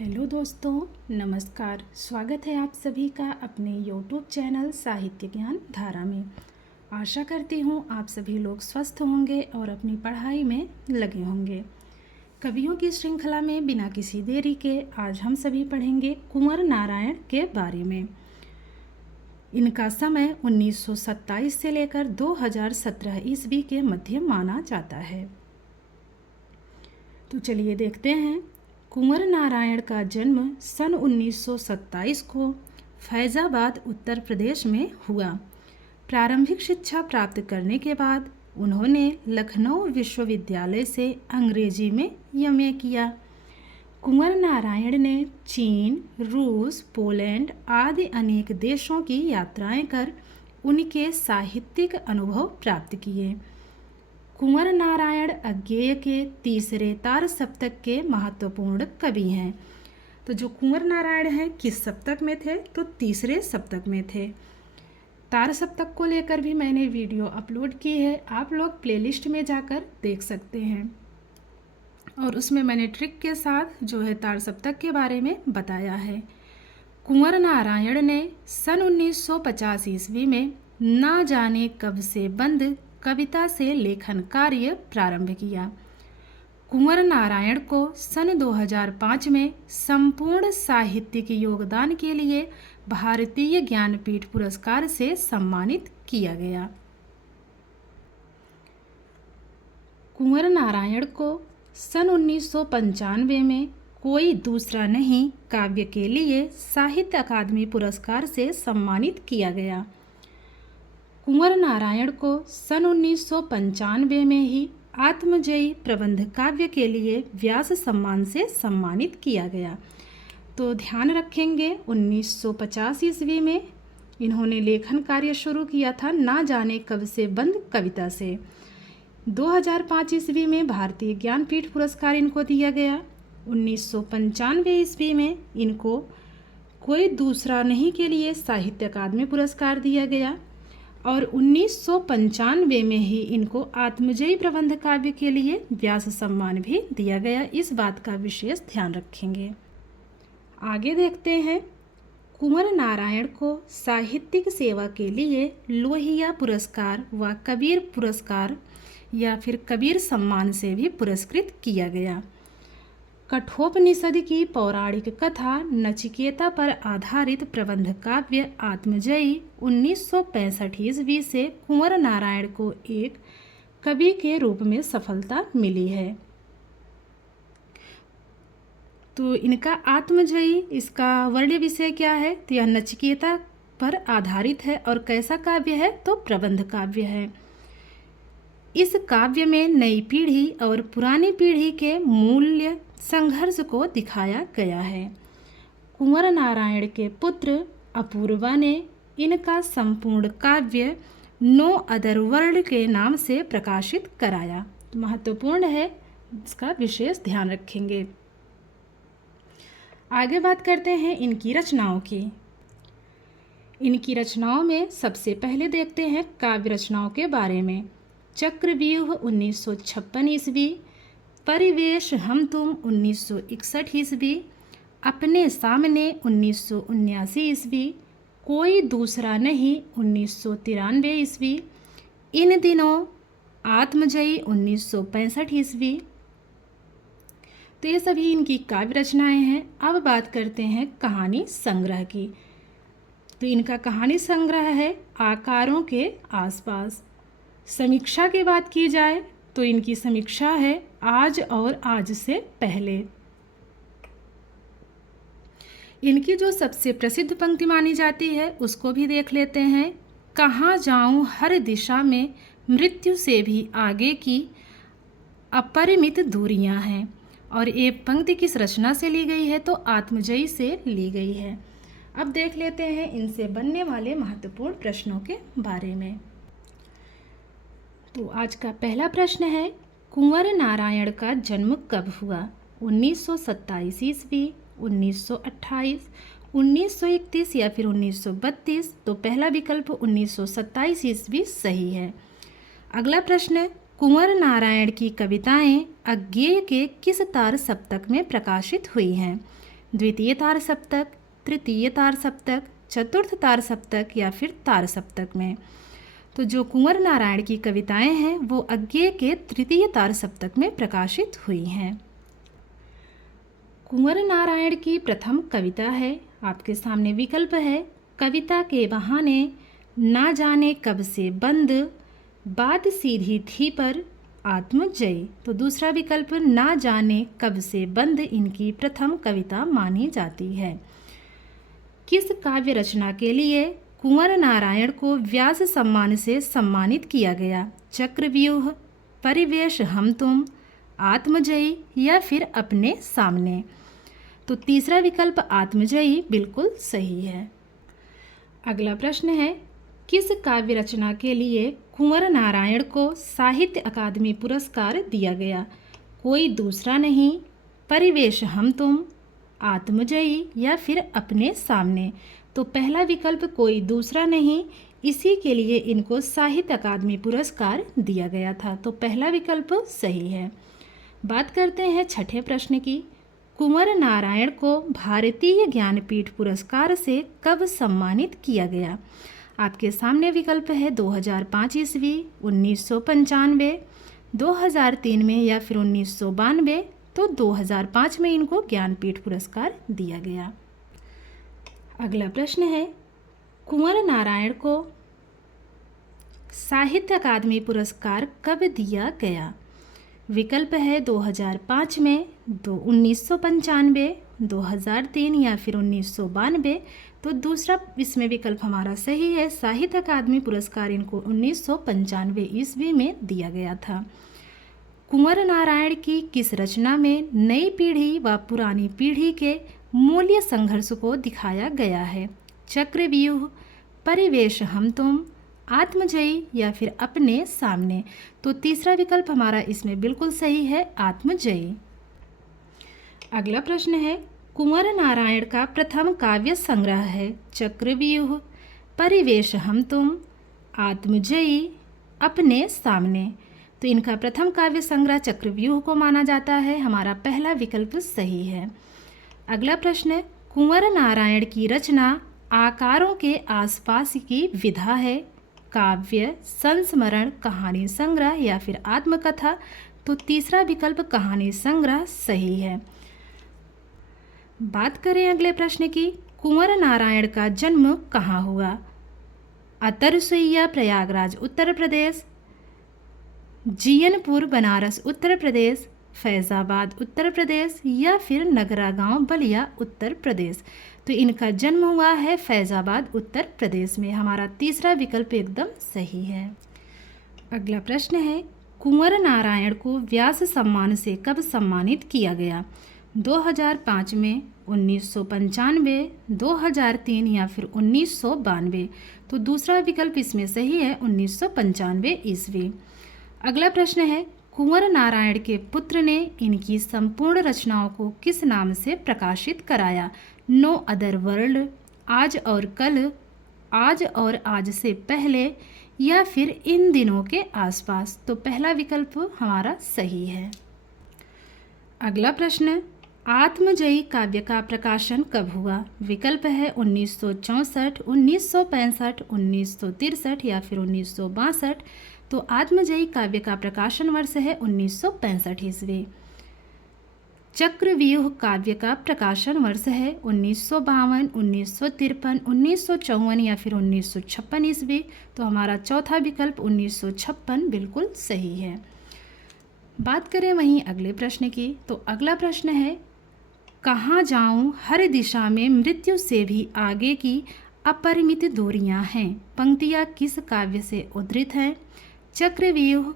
Hello दोस्तों, नमस्कार। स्वागत है आप सभी का अपने यूट्यूब चैनल साहित्य ज्ञान धारा में। आशा करती हूँ आप सभी लोग स्वस्थ होंगे और अपनी पढ़ाई में लगे होंगे। कवियों की श्रृंखला में बिना किसी देरी के आज हम सभी पढ़ेंगे कुंवर नारायण के बारे में। इनका समय 1927 से लेकर 2017 ईस्वी के मध्य माना जाता है। तो चलिए देखते हैं। कुंवर नारायण का जन्म सन 1927 को फैज़ाबाद उत्तर प्रदेश में हुआ। प्रारंभिक शिक्षा प्राप्त करने के बाद उन्होंने लखनऊ विश्वविद्यालय से अंग्रेजी में एमए किया। कुंवर नारायण ने चीन, रूस, पोलैंड आदि अनेक देशों की यात्राएं कर उनके साहित्यिक अनुभव प्राप्त किए। कुंवर नारायण अज्ञेय के तीसरे तार सप्तक के महत्वपूर्ण कवि हैं। तो जो कुंवर नारायण हैं किस सप्तक में थे? तो तीसरे सप्तक में थे। तार सप्तक को लेकर भी मैंने वीडियो अपलोड की है, आप लोग प्लेलिस्ट में जाकर देख सकते हैं। और उसमें मैंने ट्रिक के साथ जो है तार सप्तक के बारे में बताया है। कुंवर नारायण ने सन 1950 ईस्वी में ना जाने कब से बंद कविता से लेखन कार्य प्रारंभ किया। कुंवर नारायण को सन 2005 में संपूर्ण साहित्यिक योगदान के लिए भारतीय ज्ञानपीठ पुरस्कार से सम्मानित किया गया। कुंवर नारायण को सन 1995 में कोई दूसरा नहीं काव्य के लिए साहित्य अकादमी पुरस्कार से सम्मानित किया गया। कुंवर नारायण को सन 1995 में ही आत्मजयी प्रबंध काव्य के लिए व्यास सम्मान से सम्मानित किया गया। तो ध्यान रखेंगे 1950 ईस्वी में इन्होंने लेखन कार्य शुरू किया था ना जाने कब से बंद कविता से। 2005 ईस्वी में भारतीय ज्ञानपीठ पुरस्कार इनको दिया गया। 1995 ईस्वी में इनको कोई दूसरा नहीं के लिए साहित्य अकादमी पुरस्कार दिया गया और 1995 में ही इनको आत्मजयी प्रबंध काव्य के लिए व्यास सम्मान भी दिया गया। इस बात का विशेष ध्यान रखेंगे। आगे देखते हैं। कुंवर नारायण को साहित्यिक सेवा के लिए लोहिया पुरस्कार व कबीर पुरस्कार या फिर कबीर सम्मान से भी पुरस्कृत किया गया। कठोपनिषद की पौराणिक कथा नचिकेता पर आधारित प्रबंध काव्य आत्मजयी 1965 ईस्वी से कुंवर नारायण को एक कवि के रूप में सफलता मिली है। तो इनका आत्मजयी, इसका वर्ण्य विषय क्या है? तो यह नचिकेता पर आधारित है और कैसा काव्य है? तो प्रबंध काव्य है। इस काव्य में नई पीढ़ी और पुरानी पीढ़ी के मूल्य संघर्ष को दिखाया गया है। कुंवर नारायण के पुत्र अपूर्वा ने इनका संपूर्ण काव्य नो अदर वर्ल्ड के नाम से प्रकाशित कराया। महत्वपूर्ण है, इसका विशेष ध्यान रखेंगे। आगे बात करते हैं इनकी रचनाओं की। इनकी रचनाओं में सबसे पहले देखते हैं काव्य रचनाओं के बारे में। चक्रव्यूह 1956 ईस्वी, परिवेश हम तुम 1961 ईस्वी, अपने सामने 1979 ईस्वी, कोई दूसरा नहीं 1993 ईस्वी, इन दिनों आत्मजयी 1965 ईस्वी। तो ये सभी इनकी काव्य रचनाएं हैं। अब बात करते हैं कहानी संग्रह की। तो इनका कहानी संग्रह है आकारों के आसपास। समीक्षा की बात की जाए तो इनकी समीक्षा है आज और आज से पहले। इनकी जो सबसे प्रसिद्ध पंक्ति मानी जाती है उसको भी देख लेते हैं। कहाँ जाऊं हर दिशा में मृत्यु से भी आगे की अपरिमित दूरियां हैं। और ये पंक्ति किस रचना से ली गई है? तो आत्मजयी से ली गई है। अब देख लेते हैं इनसे बनने वाले महत्वपूर्ण प्रश्नों के बारे में। तो आज का पहला प्रश्न है, कुंवर नारायण का जन्म कब हुआ? 1927 ईस्वी, 1928, 1931 या फिर 1932? तो पहला विकल्प 1927 ईस्वी सही है। अगला प्रश्न, कुंवर नारायण की कविताएं अज्ञेय के किस तार सप्तक में प्रकाशित हुई हैं? द्वितीय तार सप्तक, तृतीय तार सप्तक, चतुर्थ तार सप्तक या फिर तार सप्तक में। तो जो कुंवर नारायण की कविताएं हैं वो अज्ञेय के तृतीय तार सप्तक में प्रकाशित हुई हैं। कुंवर नारायण की प्रथम कविता है, आपके सामने विकल्प है, कविता के बहाने, ना जाने कब से बंद, बात सीधी थी पर आत्मजयी। तो दूसरा विकल्प ना जाने कब से बंद इनकी प्रथम कविता मानी जाती है। किस काव्य रचना के लिए कुंवर नारायण को व्यास सम्मान से सम्मानित किया गया? चक्रव्यूह, परिवेश हम तुम, आत्मजयी या फिर अपने सामने। तो तीसरा विकल्प आत्मजयी बिल्कुल सही है। अगला प्रश्न है, किस काव्य रचना के लिए कुंवर नारायण को साहित्य अकादमी पुरस्कार दिया गया? कोई दूसरा नहीं, परिवेश हम तुम, आत्मजयी या फिर अपने सामने। तो पहला विकल्प कोई दूसरा नहीं, इसी के लिए इनको साहित्य अकादमी पुरस्कार दिया गया था। तो पहला विकल्प सही है। बात करते हैं छठे प्रश्न की। कुंवर नारायण को भारतीय ज्ञानपीठ पुरस्कार से कब सम्मानित किया गया? आपके सामने विकल्प है 2005 ईस्वी, 1995, 2003 में या फिर 1992। तो 2005 में इनको ज्ञानपीठ पुरस्कार दिया गया। अगला प्रश्न है, कुंवर नारायण को साहित्य अकादमी पुरस्कार कब दिया गया? विकल्प है 2005 में, 1995, 2003 या फिर 1992। तो दूसरा इसमें विकल्प हमारा सही है, साहित्य अकादमी पुरस्कार इनको 1995 ईस्वी में दिया गया था। कुंवर नारायण की किस रचना में नई पीढ़ी व पुरानी पीढ़ी के मूल्य संघर्ष को दिखाया गया है? चक्रव्यूह, परिवेश हम तुम, आत्मजयी या फिर अपने सामने। तो तीसरा विकल्प हमारा इसमें बिल्कुल सही है, आत्मजयी। अगला प्रश्न है, कुंवर नारायण का प्रथम काव्य संग्रह है चक्रव्यूह, परिवेश हम तुम, आत्मजयी, अपने सामने। तो इनका प्रथम काव्य संग्रह चक्रव्यूह को माना जाता है, हमारा पहला विकल्प सही है। अगला प्रश्न, कुंवर नारायण की रचना आकारों के आसपास की विधा है? काव्य, संस्मरण, कहानी संग्रह या फिर आत्मकथा। तो तीसरा विकल्प कहानी संग्रह सही है। बात करें अगले प्रश्न की, कुंवर नारायण का जन्म कहाँ हुआ? अतरसुइया प्रयागराज उत्तर प्रदेश, जियनपुर बनारस उत्तर प्रदेश, फैज़ाबाद उत्तर प्रदेश या फिर नगरा गांव बलिया उत्तर प्रदेश। तो इनका जन्म हुआ है फैज़ाबाद उत्तर प्रदेश में, हमारा तीसरा विकल्प एकदम सही है। अगला प्रश्न है, कुंवर नारायण को व्यास सम्मान से कब सम्मानित किया गया? 2005 में, 1995, 2003 या फिर 1992। तो दूसरा विकल्प इसमें सही है, 1995 ईस्वी। अगला प्रश्न है, कुंवर नारायण के पुत्र ने इनकी संपूर्ण रचनाओं को किस नाम से प्रकाशित कराया? नो अदर वर्ल्ड, आज और कल, आज और आज से पहले या फिर इन दिनों के आसपास। तो पहला विकल्प हमारा सही है। अगला प्रश्न, आत्मजयी काव्य का प्रकाशन कब हुआ? विकल्प है 1964, 1965, 1963 या फिर 1962। तो आत्मजयी काव्य का प्रकाशन वर्ष है 1965 ईस्वी। चक्रव्यूह काव्य का प्रकाशन वर्ष है 1952, 1953, 1954 या फिर 1956 ईस्वी। तो हमारा चौथा विकल्प 1956 बिल्कुल सही है। बात करें वहीं अगले प्रश्न की, तो अगला प्रश्न है, कहाँ जाऊँ हर दिशा में मृत्यु से भी आगे की अपरिमित दूरियाँ हैं? पंक्तियाँ किस काव्य से उद्धृत हैं? चक्रव्यूह,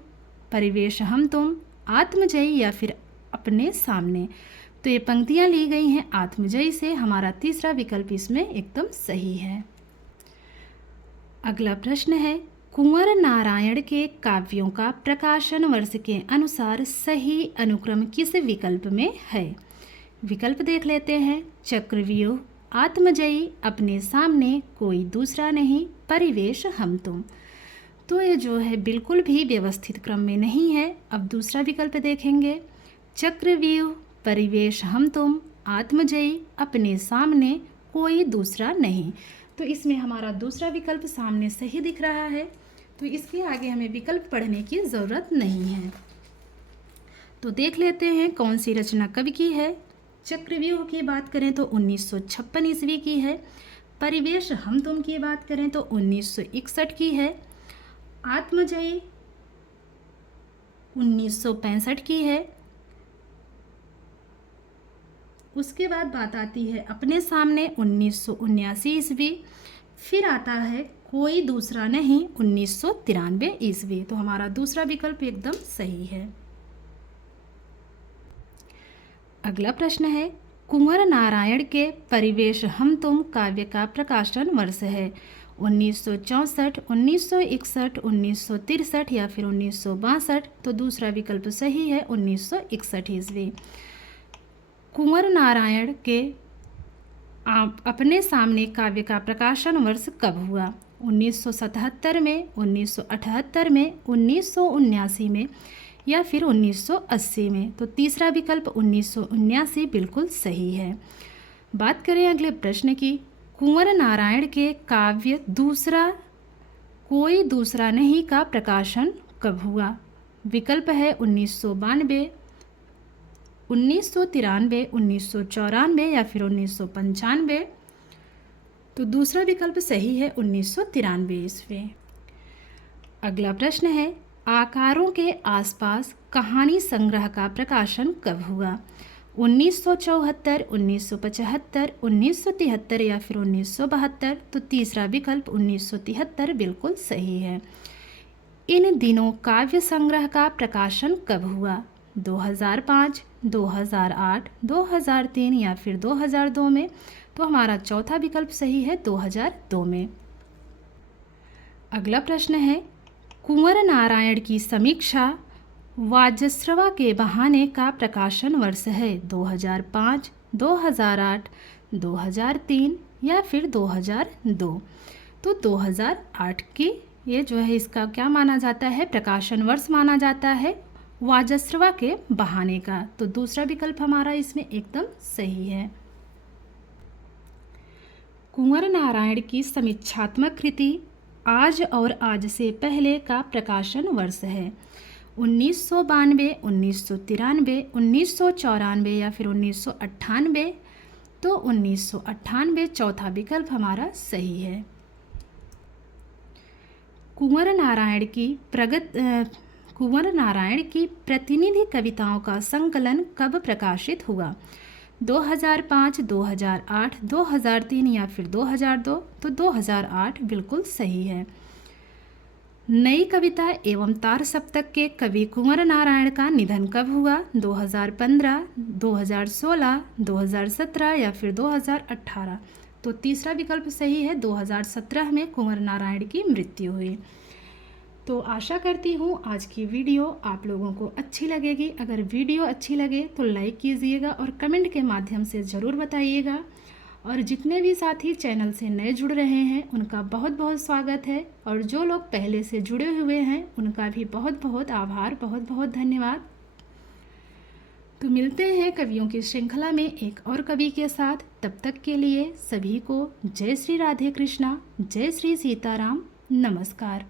परिवेश हम तुम, आत्मजयी या फिर अपने सामने। तो ये पंक्तियाँ ली गई हैं आत्मजयी से, हमारा तीसरा विकल्प इसमें एकदम सही है। अगला प्रश्न है, कुंवर नारायण के काव्यों का प्रकाशन वर्ष के अनुसार सही अनुक्रम किस विकल्प में है? विकल्प देख लेते हैं, चक्रव्यूह, आत्मजयी, अपने सामने, कोई दूसरा नहीं, परिवेश हम तुम। तो ये जो है बिल्कुल भी व्यवस्थित क्रम में नहीं है। अब दूसरा विकल्प देखेंगे, चक्रव्यूह, परिवेश हम तुम, आत्मजयी अपने सामने कोई दूसरा नहीं। तो इसमें हमारा दूसरा विकल्प सामने सही दिख रहा है, तो इसके आगे हमें विकल्प पढ़ने की ज़रूरत नहीं है। तो देख लेते हैं कौन सी रचना कब की है। चक्रव्यूह की बात करें तो 1956 ईस्वी की है। परिवेश हम तुम की बात करें तो 1961 की है। आत्मजयी 1965 की है। उसके बाद बात आती है अपने सामने 1979 ईस्वी। फिर आता है कोई दूसरा नहीं 1993 ईस्वी। तो हमारा दूसरा विकल्प एकदम सही है। अगला प्रश्न है कुंवर नारायण के परिवेश हम तुम काव्य का प्रकाशन वर्ष है 1964, 1961, 1963 या फिर 1962। तो दूसरा विकल्प सही है 1961 ईस्वी। कुंवर नारायण के अपने सामने काव्य का प्रकाशन वर्ष कब हुआ? 1977 में, 1978 में, 1979 में या फिर 1980 में। तो तीसरा विकल्प 1979 बिल्कुल सही है। बात करें अगले प्रश्न की, कुंवर नारायण के काव्य दूसरा कोई दूसरा नहीं का प्रकाशन कब हुआ? विकल्प है 1992, 1993, 1994 या फिर 1995। तो दूसरा विकल्प सही है 1993 ईस्वी। अगला प्रश्न है आकारों के आसपास कहानी संग्रह का प्रकाशन कब हुआ? 1974, 1975, 1973 या फिर 1972। तो तीसरा विकल्प 1973 बिल्कुल सही है। इन दिनों काव्य संग्रह का प्रकाशन कब हुआ? 2005, 2008, 2003 या फिर 2002 में। तो हमारा चौथा विकल्प सही है 2002 में। अगला प्रश्न है कुंवर नारायण की समीक्षा वाजस्रवा के बहाने का प्रकाशन वर्ष है 2005, 2008, 2003 या फिर 2002। तो 2008 की ये जो है इसका क्या माना जाता है? प्रकाशन वर्ष माना जाता है वाजस्रवा के बहाने का। तो दूसरा विकल्प हमारा इसमें एकदम सही है। कुंवर नारायण की समीक्षात्मक कृति आज और आज से पहले का प्रकाशन वर्ष है 1992, 1993, 1994 या फिर 1998। तो 1998 चौथा विकल्प हमारा सही है। कुंवर नारायण की प्रतिनिधि कविताओं का संकलन कब प्रकाशित हुआ? 2005, 2008, 2003 या फिर 2002। तो 2008 बिल्कुल सही है। नई कविता एवं तार सप्तक के कवि कुंवर नारायण का निधन कब हुआ? 2015, 2016, 2017 या फिर 2018। तो तीसरा विकल्प सही है 2017 में कुंवर नारायण की मृत्यु हुई। तो आशा करती हूँ आज की वीडियो आप लोगों को अच्छी लगेगी। अगर वीडियो अच्छी लगे तो लाइक कीजिएगा और कमेंट के माध्यम से ज़रूर बताइएगा। और जितने भी साथी चैनल से नए जुड़ रहे हैं उनका बहुत बहुत स्वागत है, और जो लोग पहले से जुड़े हुए हैं उनका भी बहुत बहुत आभार, बहुत बहुत धन्यवाद। तो मिलते हैं कवियों की श्रृंखला में एक और कवि के साथ। तब तक के लिए सभी को जय श्री राधे कृष्णा, जय श्री सीताराम, नमस्कार।